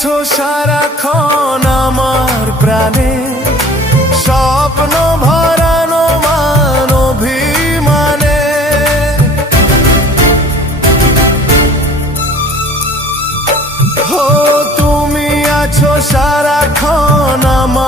আছো সারাক্ষণ আমার প্রাণে। স্বপ্ন ভরানো মান অভিমানে হো তুমি আছো সারাক্ষণ আমার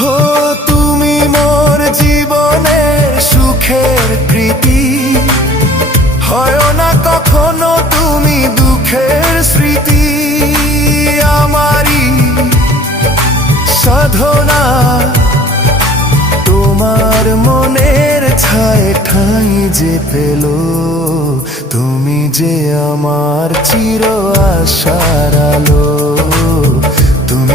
হো, তুমি মোর জীবনের সুখের কৃতি হয় না কখনো তুমি দুঃখের স্মৃতি। আমারই সাধনা তোমার মনের ছায় ঠাঁই যে পেল। তুমি যে আমার চির আশার আলো।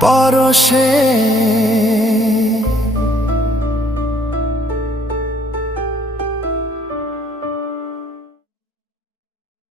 পরশে